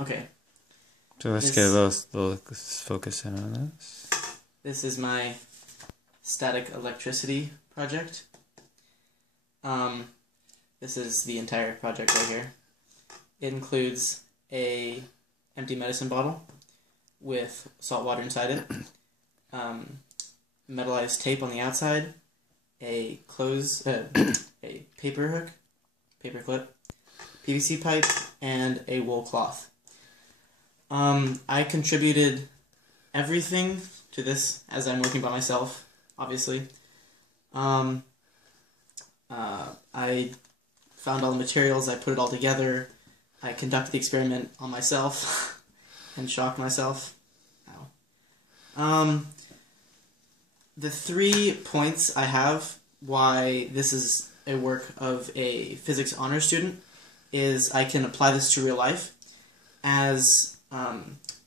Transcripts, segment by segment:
Okay. So let's get a little focus in on this. This is my static electricity project. This is the entire project right here. It includes a empty medicine bottle with salt water inside it, metallized tape on the outside, a paper hook, paper clip, PVC pipe, and a wool cloth. I contributed everything to this as I'm working by myself, obviously. I found all the materials, I put it all together, I conducted the experiment on myself and shocked myself. Ow. The 3 points I have why this is a work of a physics honors student is I can apply this to real life as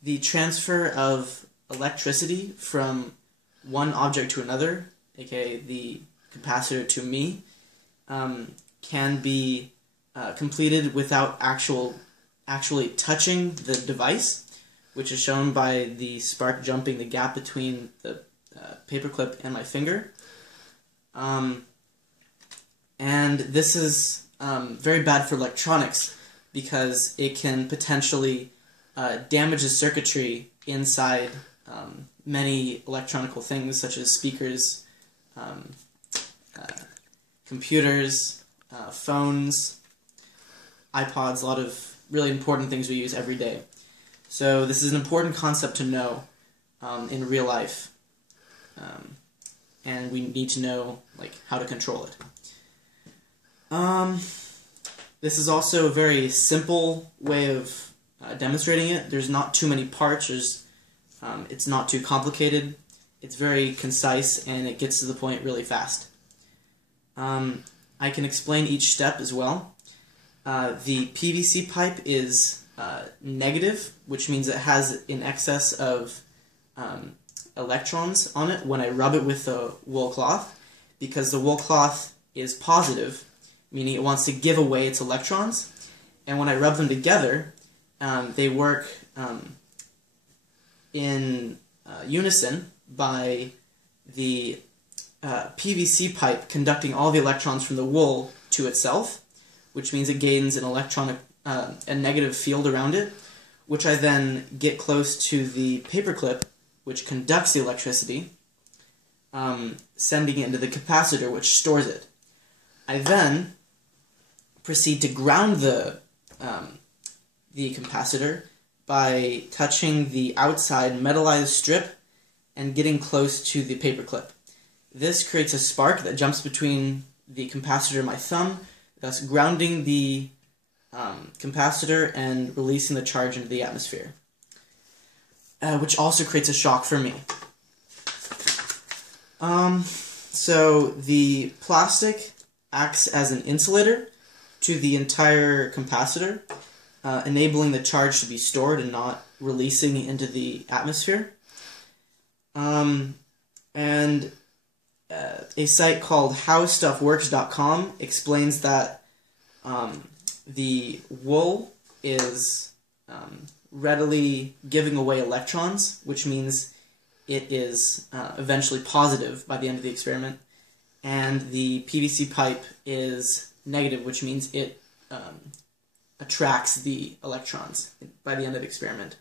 the transfer of electricity from one object to another, aka the capacitor to me, can be completed without actually touching the device, which is shown by the spark jumping the gap between the paperclip and my finger. And this is very bad for electronics because it can potentially damage the circuitry inside many electronical things such as speakers, computers, phones, iPods, a lot of really important things we use every day. So this is an important concept to know in real life, and we need to know how to control it. This is also a very simple way of demonstrating it. There's not too many parts. It's not too complicated. It's very concise and it gets to the point really fast. I can explain each step as well. The PVC pipe is negative, which means it has in excess of electrons on it when I rub it with the wool cloth, because the wool cloth is positive, meaning it wants to give away its electrons, and when I rub them together, they work in unison by the PVC pipe conducting all the electrons from the wool to itself, which means it gains an a negative field around it, which I then get close to the paperclip, which conducts the electricity, sending it into the capacitor, which stores it. I then proceed to ground the capacitor by touching the outside metallized strip and getting close to the paperclip. This creates a spark that jumps between the capacitor and my thumb, thus grounding the capacitor and releasing the charge into the atmosphere, which also creates a shock for me. So the plastic acts as an insulator to the entire capacitor, enabling the charge to be stored and not releasing into the atmosphere. And a site called howstuffworks.com explains that the wool is readily giving away electrons, which means it is eventually positive by the end of the experiment, and the PVC pipe is negative, which means it attracts the electrons by the end of the experiment.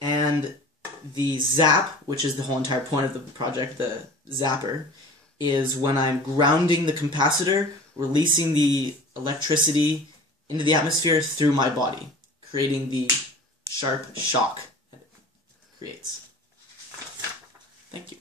And the zap, which is the whole entire point of the project, the zapper, is when I'm grounding the capacitor, releasing the electricity into the atmosphere through my body, creating the sharp shock that it creates. Thank you.